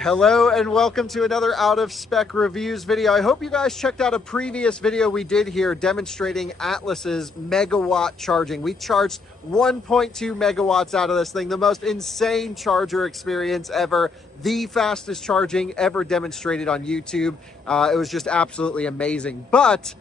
Hello and welcome to another Out of Spec Reviews video. I hope you guys checked out a previous video we did here demonstrating Atlas's megawatt charging. We charged 1.2 megawatts out of this thing, the most insane charger experience ever, the fastest charging ever demonstrated on YouTube. It was just absolutely amazing. But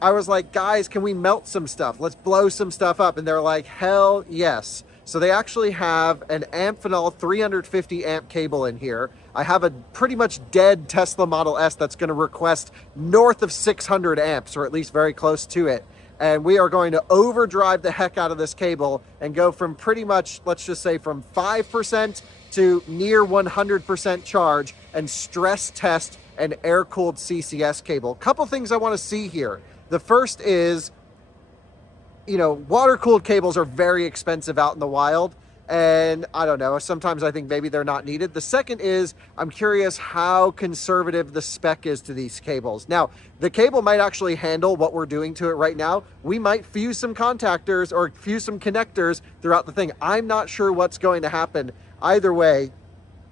I was like, guys, can we melt some stuff? Let's blow some stuff up. And they're like, hell yes. So they actually have an Amphenol 350 amp cable in here. I have a pretty much dead Tesla Model S that's going to request north of 600 amps, or at least very close to it. And we are going to overdrive the heck out of this cable and go from pretty much, let's just say from 5% to near 100% charge and stress test an air-cooled CCS cable. Couple things I want to see here. The first is, you know, water-cooled cables are very expensive out in the wild, and I don't know, sometimes I think maybe they're not needed. The second is, I'm curious how conservative the spec is to these cables. Now, the cable might actually handle what we're doing to it right now. We might fuse some contactors or fuse some connectors throughout the thing. I'm not sure what's going to happen. Either way,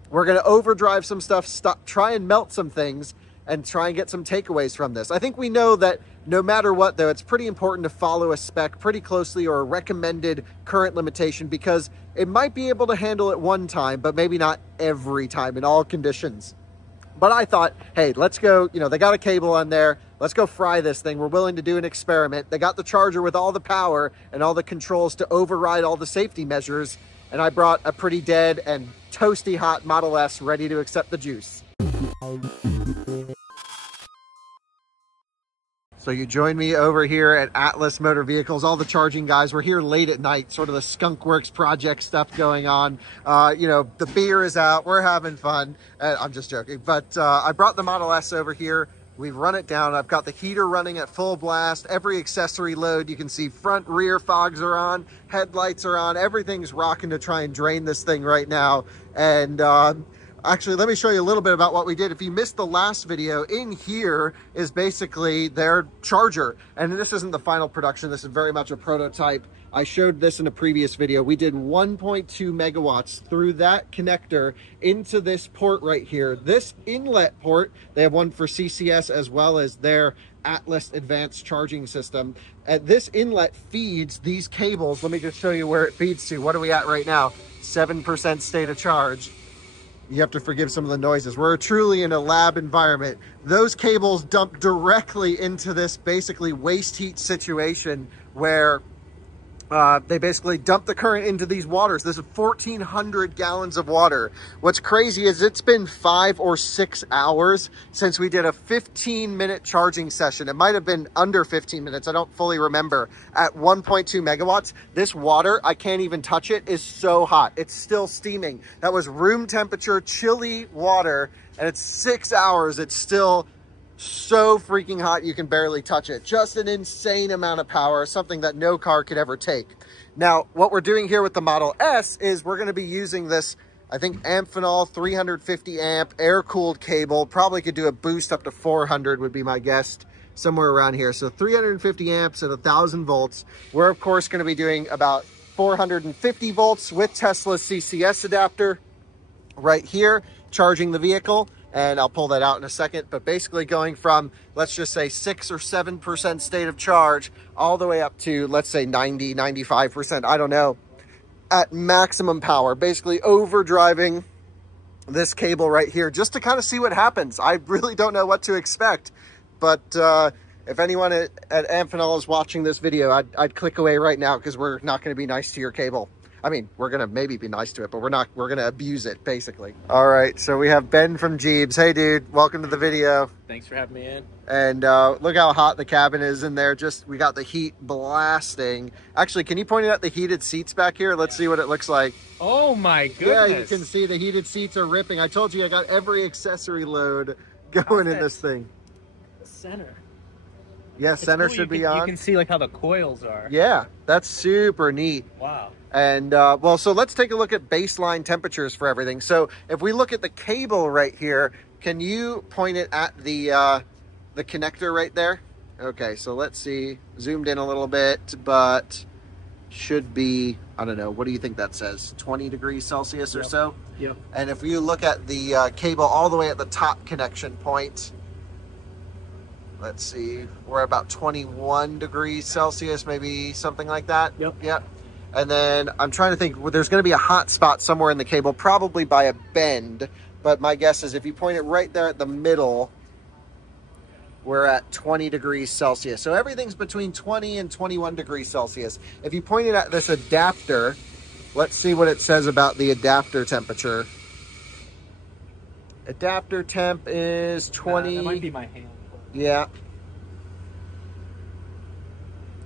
we're going to overdrive some stuff, try and melt some things, and try and get some takeaways from this. I think we know that no matter what, though, it's pretty important to follow a spec pretty closely or a recommended current limitation, because it might be able to handle it one time, but maybe not every time in all conditions. But I thought, hey, let's go, you know, they got a cable on there. Let's go fry this thing. We're willing to do an experiment. They got the charger with all the power and all the controls to override all the safety measures. And I brought a pretty dead and toasty hot Model S ready to accept the juice. So you join me over here at Atlas Motor Vehicles. All the charging guys, we're here late at night, sort of the Skunk Works project stuff going on. You know, the beer is out, we're having fun. I'm just joking, but I brought the Model S over here. We've run it down. I've got the heater running at full blast, every accessory load. You can see front, rear fogs are on, headlights are on, everything's rocking to try and drain this thing right now. And actually, let me show you a little bit about what we did. If you missed the last video, in here is basically their charger. And this isn't the final production. This is very much a prototype. I showed this in a previous video. We did 1.2 megawatts through that connector into this port right here. This inlet port, they have one for CCS as well as their Atlas advanced charging system. And this inlet feeds these cables. Let me just show you where it feeds to. What are we at right now? 7% state of charge. You have to forgive some of the noises. We're truly in a lab environment. Those cables dump directly into this basically waste heat situation where they basically dump the current into these waters. This is 1,400 gallons of water. What's crazy is it's been 5 or 6 hours since we did a 15-minute charging session. It might have been under 15 minutes. I don't fully remember. At 1.2 megawatts, this water, I can't even touch it, is so hot. It's still steaming. That was room temperature, chilly water, and it's 6 hours. It's still so freaking hot you can barely touch it. Just an insane amount of power, something that no car could ever take. Now, what we're doing here with the Model S is we're going to be using this, I think, Amphenol 350 amp air-cooled cable. Probably could do a boost up to 400 would be my guess, somewhere around here. So 350 amps at 1,000 volts. We're, of course, going to be doing about 450 volts with Tesla's CCS adapter right here, charging the vehicle. And I'll pull that out in a second, but basically going from, let's just say 6 or 7% state of charge all the way up to, let's say 90, 95%, I don't know, at maximum power, basically overdriving this cable right here just to kind of see what happens. I really don't know what to expect, but if anyone at Amphenol is watching this video, I'd click away right now, because we're not going to be nice to your cable. I mean, we're going to maybe be nice to it, but we're going to abuse it, basically. All right, so we have Ben from Jeebs. Hey, dude, welcome to the video. Thanks for having me in. And look how hot the cabin is in there. We got the heat blasting. Actually, can you point out the heated seats back here? Let's see what it looks like. Oh, my goodness. Yeah, you can see the heated seats are ripping. I told you I got every accessory load going in this thing. The center. Yeah, center should be on. You can see like how the coils are. Yeah, that's super neat. Wow. And well, so let's take a look at baseline temperatures for everything. So if we look at the cable right here, can you point it at the connector right there? Okay, so let's see, zoomed in a little bit, but should be, I don't know, what do you think that says? 20 degrees Celsius or so? Yep. And if you look at the cable all the way at the top connection point, let's see, we're about 21 degrees Celsius, maybe something like that. Yep. And then I'm trying to think, well, there's going to be a hot spot somewhere in the cable, probably by a bend. But my guess is if you point it right there at the middle, we're at 20 degrees Celsius. So everything's between 20 and 21 degrees Celsius. If you point it at this adapter, let's see what it says about the adapter temperature. Adapter temp is 20. That might be my hand. Yeah.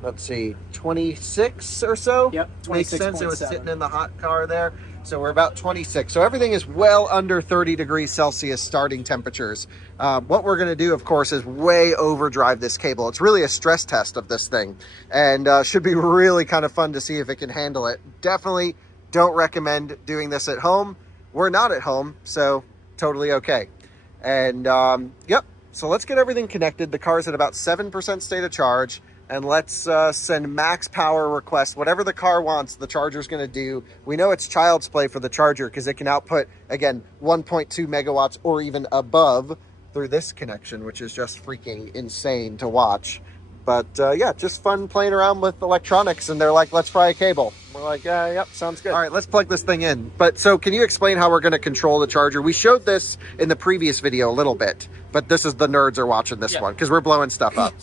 Let's see, 26 or so? Yep, Makes sense. It was 26.7. sitting in the hot car there. So we're about 26. So everything is well under 30 degrees Celsius starting temperatures. What we're going to do, of course, is way overdrive this cable. It's really a stress test of this thing, and should be really kind of fun to see if it can handle it. Definitely don't recommend doing this at home. We're not at home, so totally okay. And yep, so let's get everything connected. The car's at about 7% state of charge. And let's send max power request. Whatever the car wants, the charger's going to do. We know it's child's play for the charger because it can output, again, 1.2 megawatts or even above through this connection, which is just freaking insane to watch. But yeah, just fun playing around with electronics. And they're like, let's fry a cable. We're like, yep, sounds good. All right, let's plug this thing in. But so can you explain how we're going to control the charger? We showed this in the previous video a little bit, but this is the nerds are watching this one because we're blowing stuff up.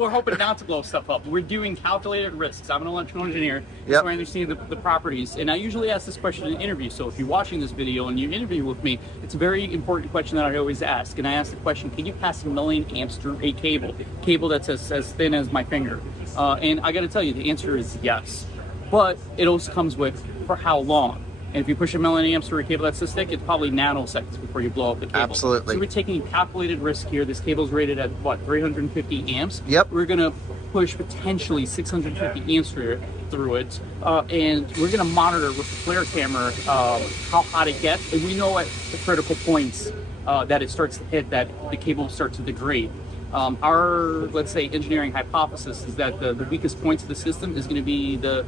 We're hoping not to blow stuff up. We're doing calculated risks. I'm an electrical engineer, so I understand the properties. And I usually ask this question in interviews. So if you're watching this video and you interview with me, it's a very important question that I always ask. And I ask the question, can you pass 1 million amps through a cable that's as thin as my finger? And I got to tell you, the answer is yes. But it also comes with for how long. And if you push 1 million amps through a cable that's this thick, it's probably nanoseconds before you blow up the cable. Absolutely. So we're taking a calculated risk here. This cable's rated at, what, 350 amps? Yep. We're going to push potentially 650 amps through it. And we're going to monitor with the flare camera how hot it gets. And we know at the critical points that it starts to hit, that the cable starts to degrade. Our, let's say, engineering hypothesis is that the weakest points of the system is going to be the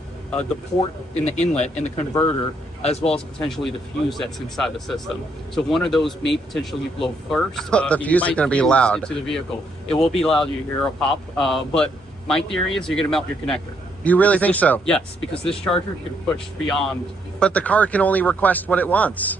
port in the inlet and the converter, as well as potentially the fuse that's inside the system. So one of those may potentially blow first. The fuse is going to be loud. Into the vehicle. It will be loud, you hear a pop, but my theory is you're going to melt your connector. You really think so? Yes, because this charger can push beyond. But the car can only request what it wants.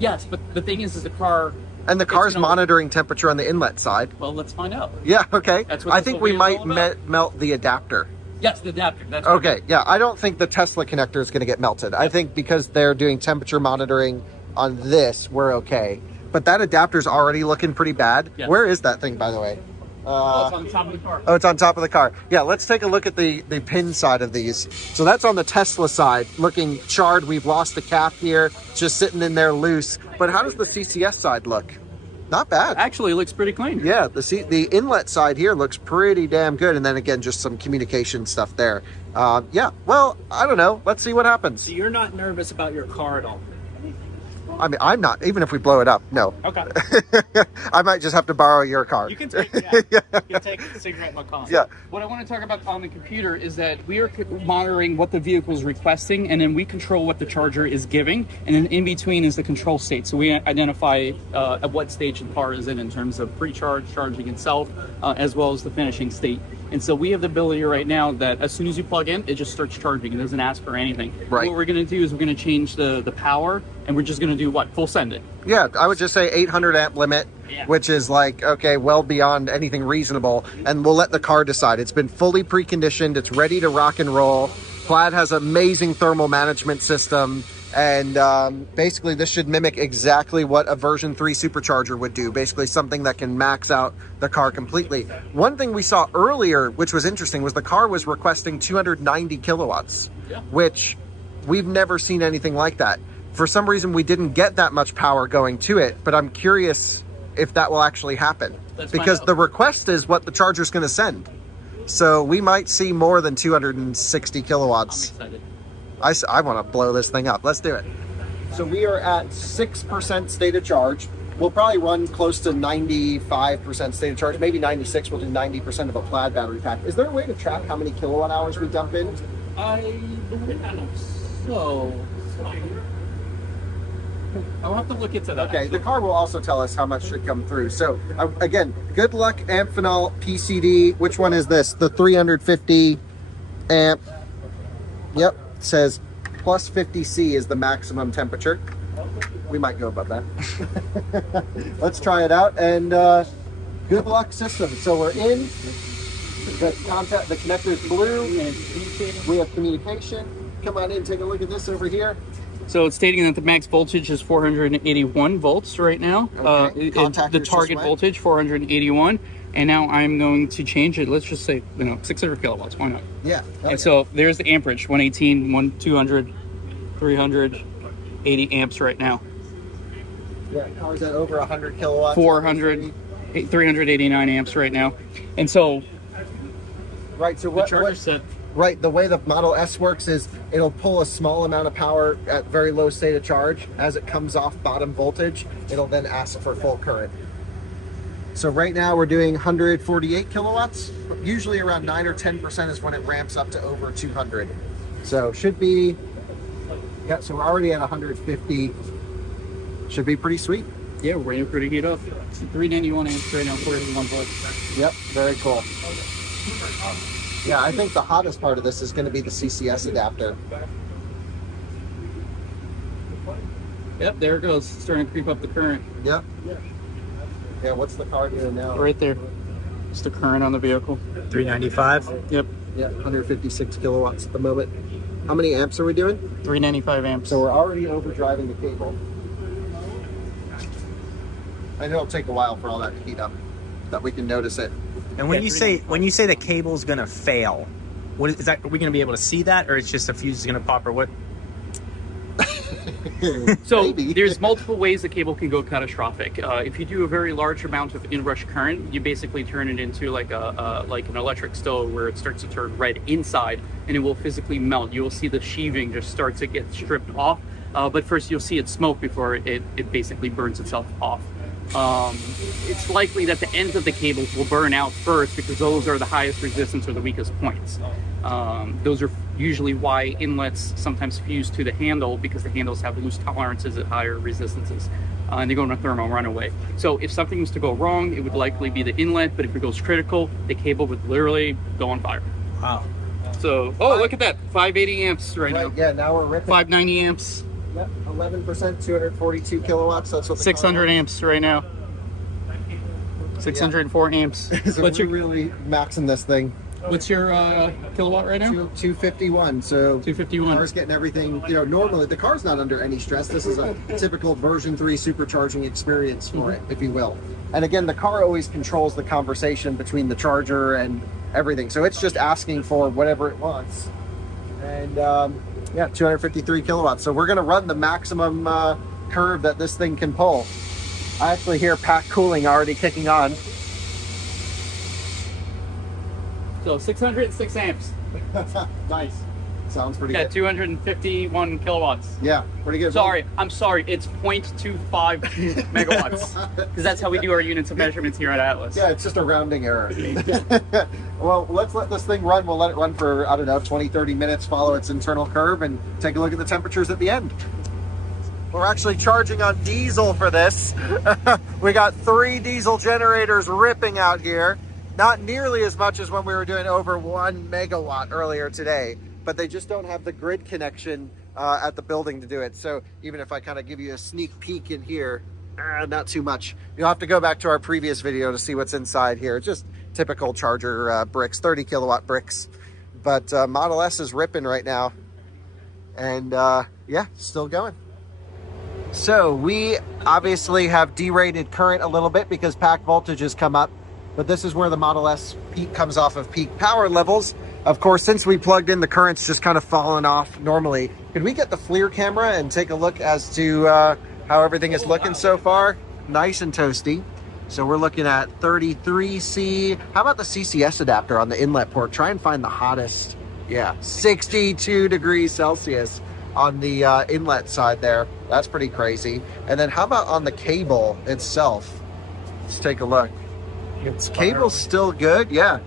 Yes, but the thing is the car... And the car's monitoring temperature on the inlet side. Well, let's find out. Yeah, okay. That's what I think we might all melt the adapter. Yes, the adapter. That's okay, yeah. I don't think the Tesla connector is going to get melted. I think because they're doing temperature monitoring on this, we're okay. But that adapter's already looking pretty bad. Yes. Where is that thing, by the way? It's on the top of the car. Oh, it's on top of the car. Yeah, let's take a look at the pin side of these. So that's on the Tesla side, looking charred. We've lost the cap here, just sitting in there loose. But how does the CCS side look? Not bad. Actually, it looks pretty clean. Yeah, the inlet side here looks pretty damn good. And then again, just some communication stuff there. Yeah, well, I don't know. Let's see what happens. So you're not nervous about your car at all? I mean, I'm not, even if we blow it up, no. Okay. I might just have to borrow your car. You can take it, yeah. You can take the cigarette Macan. Yeah. What I want to talk about on the computer is that we are monitoring what the vehicle is requesting, and then we control what the charger is giving, and then in between is the control state. So we identify at what stage the car is in terms of pre-charge, charging itself, as well as the finishing state. And so we have the ability right now that as soon as you plug in, it just starts charging. It doesn't ask for anything. Right. What we're going to do is we're going to change the power, and we're just going to do what? Full send it. Yeah, I would just say 800 amp limit, which is like, okay, well beyond anything reasonable. And we'll let the car decide. It's been fully preconditioned. It's ready to rock and roll. Plaid has amazing thermal management system. And basically this should mimic exactly what a version 3 supercharger would do. Basically something that can max out the car completely. One thing we saw earlier, which was interesting, was the car was requesting 290 kilowatts, which we've never seen anything like that. For some reason, we didn't get that much power going to it, but I'm curious if that will actually happen. Because the request is what the charger's going to send. So we might see more than 260 kilowatts. I'm excited. I want to blow this thing up. Let's do it. So we are at 6% state of charge. We'll probably run close to 95% state of charge, maybe 96. We'll do 90% of a Plaid battery pack. Is there a way to track how many kilowatt hours we dump in? I believe so. I'll have to look into that. Okay, the car will also tell us how much should come through. So again, Good Luck Amphenol PCD. Which one is this? The 350 amp. Yep, it says plus 50C is the maximum temperature. We might go above that. Let's try it out. And Good Luck system. So we're in. The connector's blue. We have communication. Come on in, take a look at this over here. So it's stating that the max voltage is 481 volts right now. Okay. The target voltage 481, and now I'm going to change it. Let's just say 600 kilowatts. Why not? Yeah. And so there's the amperage: 118, 200, 380 amps right now. Yeah. Car's at over 100 kilowatts. 400, 389 amps right now, and so. Right. So The charger set. Right, the way the Model S works is it'll pull a small amount of power at very low state of charge. As it comes off bottom voltage, it'll then ask for full current. So right now we're doing 148 kilowatts. Usually around 9 or 10% is when it ramps up to over 200. So should be, yeah, so we're already at 150. Should be pretty sweet. Yeah, we're waiting for it to heat up. 391 amps right now, 481 volts. Yep, very cool. Yeah, I think the hottest part of this is going to be the CCS adapter. Yep, there it goes. It's starting to creep up the current. Yep. Yeah, what's the car doing now? Right there. It's the current on the vehicle. 395. Yep, Yeah, 156 kilowatts at the moment. How many amps are we doing? 395 amps. So we're already overdriving the cable. I know it'll take a while for all that to heat up, that we can notice it. And when you say the cable's gonna fail, what is that? Are we gonna be able to see that, or it's just a fuse is gonna pop, or what? So Maybe. there's multiple ways the cable can go catastrophic. If you do a very large amount of inrush current, you basically turn it into like an electric stove where it starts to turn red inside and it will physically melt. You will see the sheathing just start to get stripped off, but first you'll see it smoke before it basically burns itself off. It's likely that the ends of the cables will burn out first because those are the highest resistance or the weakest points. Those are usually why inlets sometimes fuse to the handle, because the handles have loose tolerances at higher resistances, and they go in a thermal runaway. So if something was to go wrong, it would likely be the inlet, but if it goes critical, the cable would literally go on fire. Wow. So, oh, look at that, 580 amps right now. Yeah, now we're ripping. 590 amps, Yep, 11%, 242 kilowatts. That's what the 600 amps right now. 604 amps. So What's we're your really maxing this thing. What's your kilowatt right now? 251. So 251. The car's getting everything. Normally the car's not under any stress. This is a typical version 3 supercharging experience for it, if you will. And again, the car always controls the conversation between the charger and everything. So it's just asking for whatever it wants. And yeah, 253 kilowatts. So we're going to run the maximum curve that this thing can pull. I actually hear pack cooling already kicking on. So 606 amps. Nice. Sounds pretty Yeah, good. 251 kilowatts. Yeah, pretty good. I'm sorry, it's 0.25 megawatts. Because that's how we do our units of measurements here at Atlas. Yeah, it's just a rounding error. Well, let's let this thing run. We'll let it run for, I don't know, 20, 30 minutes, follow its internal curve, and take a look at the temperatures at the end. We're actually charging on diesel for this. We got 3 diesel generators ripping out here. Not nearly as much as when we were doing over 1 megawatt earlier today, but they just don't have the grid connection at the building to do it. So even if I kind of give you a sneak peek in here, not too much. You'll have to go back to our previous video to see what's inside here. Just typical charger bricks, 30 kilowatt bricks. But Model S is ripping right now. And yeah, still going. So we obviously have derated current a little bit because pack voltage has come up. But this is where the Model S peak comes off of peak power levels. Of course, since we plugged in, the current's just kind of fallen off normally. Could we get the FLIR camera and take a look as to how everything is looking so far? Nice and toasty. So we're looking at 33C. How about the CCS adapter on the inlet port? Try and find the hottest. Yeah, 62 degrees Celsius on the inlet side there. That's pretty crazy. And then how about on the cable itself? Let's take a look. Its cable's still good, yeah.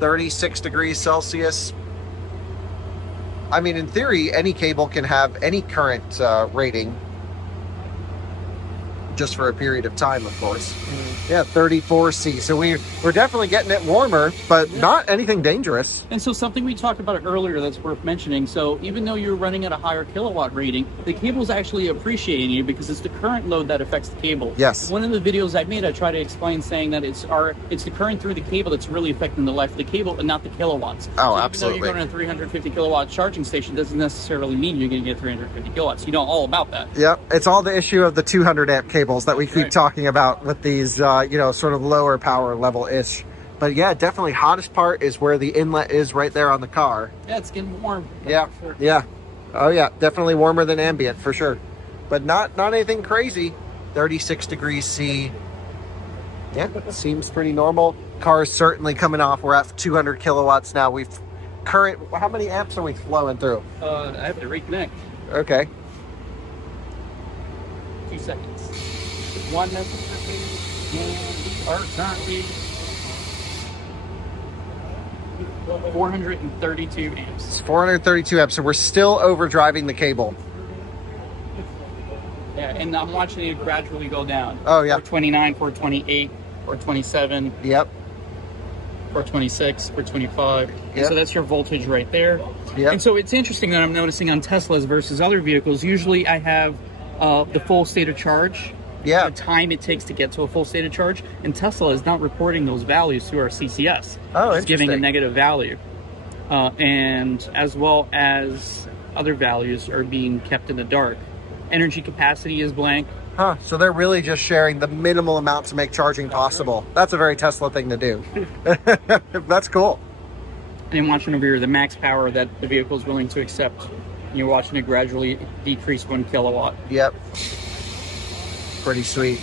36 degrees Celsius. I mean, in theory, any cable can have any current rating, just for a period of time, of course. Yeah, 34C. So we're definitely getting it warmer, but not anything dangerous. And so something we talked about earlier that's worth mentioning. So even though you're running at a higher kilowatt rating, the cable's actually appreciating you because it's the current load that affects the cable. Yes. One of the videos I made, I try to explain saying that it's the current through the cable that's really affecting the life of the cable and not the kilowatts. Oh, so absolutely. Even though you're going to a 350 kilowatt charging station doesn't necessarily mean you're going to get 350 kilowatts. You know all about that. Yep. It's all the issue of the 200 amp cables that we keep talking about with these, you know, sort of lower power level-ish. But yeah, definitely hottest part is where the inlet is right there on the car. Yeah, it's getting warm. Yeah, Sure. yeah. Oh yeah, definitely warmer than ambient for sure. But not anything crazy. 36 degrees C. Yeah, seems pretty normal. Car's certainly coming off. We're at 200 kilowatts now. How many amps are we flowing through? I have to reconnect. Okay. 2 seconds. One necessary. Our currently 432 amps. It's 432 amps, so we're still overdriving the cable. Yeah, and I'm watching it gradually go down. Oh, yeah. 429, 428, 427, Yep. 426, 425. Yep. And so that's your voltage right there. Yep. And so it's interesting that I'm noticing on Teslas versus other vehicles, usually I have the full state of charge. Yeah. The time it takes to get to a full state of charge, and Tesla is not reporting those values to our CCS. Oh, it's giving a interesting. negative value, and as well as other values are being kept in the dark. Energy capacity is blank. Huh, so they're really just sharing the minimal amount to make charging possible. That's a very Tesla thing to do. That's cool. And I'm watching over here the max power that the vehicle is willing to accept. You're watching it gradually decrease 1 kilowatt. Yep. Pretty sweet.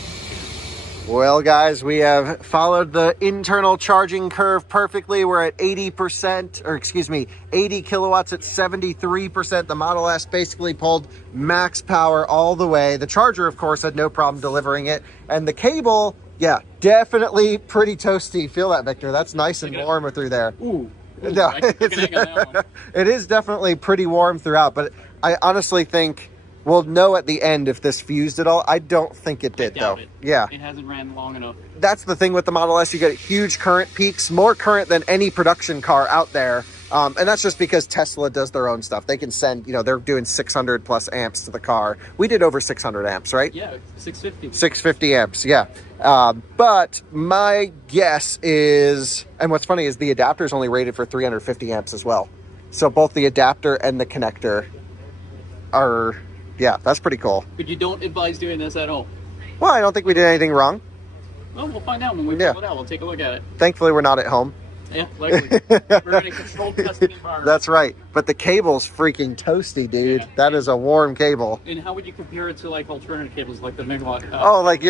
Well, guys, we have followed the internal charging curve perfectly. We're at 80%, or excuse me, 80 kilowatts at 73%. The Model S basically pulled max power all the way. The charger, of course, had no problem delivering it. And the cable, yeah, definitely pretty toasty. Feel that, Victor? That's nice and warm through there. Ooh. No, I can hang on that one. it is definitely pretty warm throughout, but I honestly think we'll know at the end if this fused at all. I don't think it did, though. Doubt it. Yeah. It hasn't ran long enough. That's the thing with the Model S. You get huge current peaks, more current than any production car out there. And that's just because Tesla does their own stuff. They can send, you know, they're doing 600 plus amps to the car. We did over 600 amps, right? Yeah, 650. 650 amps, yeah. But my guess is, and what's funny is the adapter is only rated for 350 amps as well. So both the adapter and the connector are, yeah, that's pretty cool. But you don't advise doing this at all. Well, I don't think we did anything wrong. Well, we'll find out when we Yeah. pull it out. We'll take a look at it. Tthankfully, we're not at home. Yeah, likely. We're in a controlled testing environment. That's right. But the cable's freaking toasty, dude. Yeah. That is a warm cable. And how would you compare it to like alternative cables, like the megawatt? Oh, like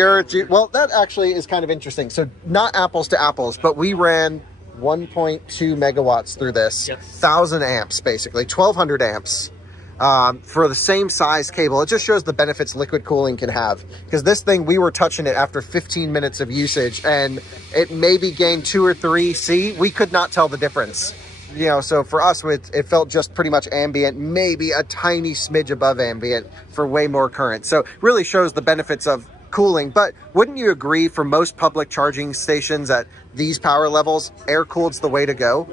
well, that actually is kind of interesting. So not apples to apples, but we ran 1.2 megawatts through this. Yes. 1,000 amps, basically. 1,200 amps. For the same size cable. It just shows the benefits liquid cooling can have. Because this thing, we were touching it after 15 minutes of usage, and it maybe gained 2 or 3 C. We could not tell the difference. You know, so for us, it felt just pretty much ambient, maybe a tiny smidge above ambient for way more current. So really shows the benefits of cooling. But wouldn't you agree, for most public charging stations at these power levels, air-cooled's the way to go?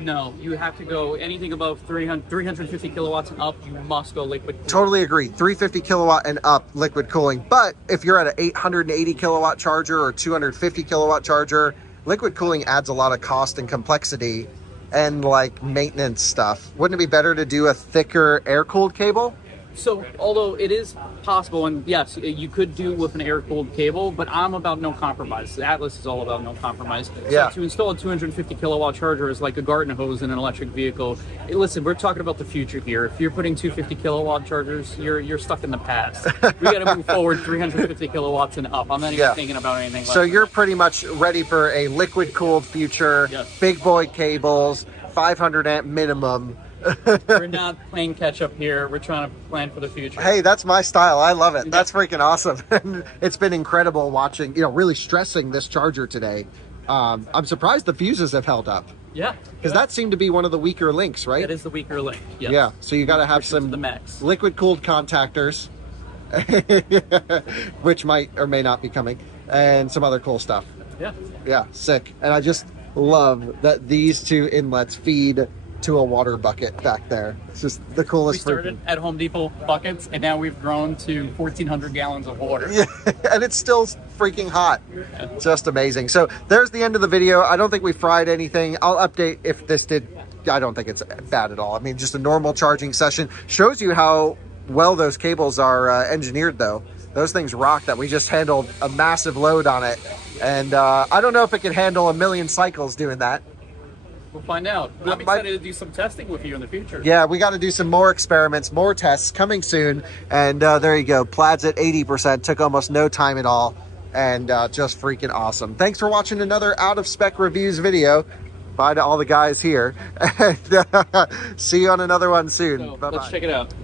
No, you have to go anything above 350 kilowatts and up, you must go liquid cooling. Totally agree. 350 kilowatt and up liquid cooling. But if you're at an 880 kilowatt charger or 250 kilowatt charger, liquid cooling adds a lot of cost and complexity and like maintenance stuff. Wouldn't it be better to do a thicker air-cooled cable? So, although it is possible, and yes, you could do with an air-cooled cable, but I'm about no compromise. Atlas is all about no compromise. Yeah. So to install a 250 kilowatt charger is like a garden hose in an electric vehicle. Hey, listen, we're talking about the future here. If you're putting 250 kilowatt chargers, you're stuck in the past. We got to move forward 350 kilowatts and up. I'm not even thinking about anything like So that. you're pretty much ready for a liquid-cooled future, Yes. big boy cables, 500 amp minimum. We're not playing catch up here. We're trying to plan for the future. Hey, that's my style. I love it. That's freaking awesome. It's been incredible watching, you know, really stressing this charger today. I'm surprised the fuses have held up. Yeah. Because that seemed to be one of the weaker links, right? That is the weaker link. Yes. Yeah, so you got to have some the max. liquid cooled contactors, which might or may not be coming, and some other cool stuff. Yeah. Yeah, sick. And I just love that these two inlets feed to a water bucket back there. It's just the We coolest. started at Home Depot buckets, and now we've grown to 1,400 gallons of water. Yeah, and it's still freaking hot. Just amazing. So there's the end of the video. I don't think we fried anything. I'll update if this did. I don't think it's bad at all. I mean, just a normal charging session. Shows you how well those cables are engineered, though. Those things rock. That we just handled a massive load on it. And I don't know if it can handle 1 million cycles doing that. We'll find out. I'm excited to do some testing with you in the future. Yeah, we got to do some more experiments, more tests coming soon. And there you go. Plaid's at 80%. Took almost no time at all. And just freaking awesome. Thanks for watching another Out of Spec Reviews video. Bye to all the guys here. And see you on another one soon. So, Bye-bye. let's check it out.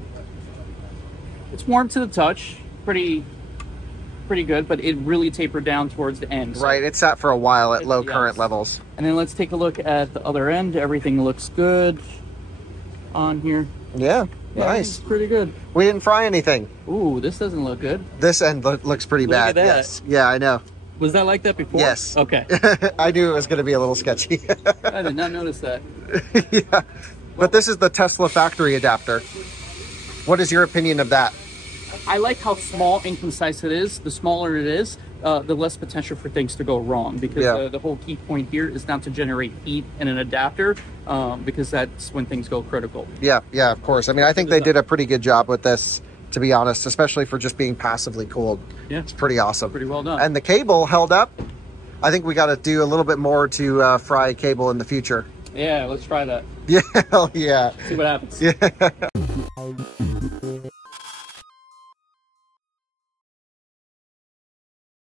It's warm to the touch. Pretty good, but it really tapered down towards the end. So. Right, it sat for a while at low Yes. current levels. And then let's take a look at the other end. Everything looks good on here. Yeah, Yeah, nice. it's pretty good. We didn't fry anything. Ooh, this doesn't look good. This end looks pretty Look bad. at that. Yes. Yeah, I know. Was that like that before? Yes. Okay. I knew it was going to be a little sketchy. I did not notice that. Yeah. But this is the Tesla factory adapter. What is your opinion of that? I like how small and concise it is. The smaller it is, the less potential for things to go wrong, because Yeah. the whole key point here is not to generate heat in an adapter, because that's when things go critical. Yeah, of course. I mean, I think they did a pretty good job with this, to be honest, especially for just being passively cooled. Yeah. It's pretty awesome. Pretty well done. And the cable held up. I think we got to do a little bit more to fry cable in the future. Yeah, let's try that. Yeah, hell yeah. See what happens. Yeah.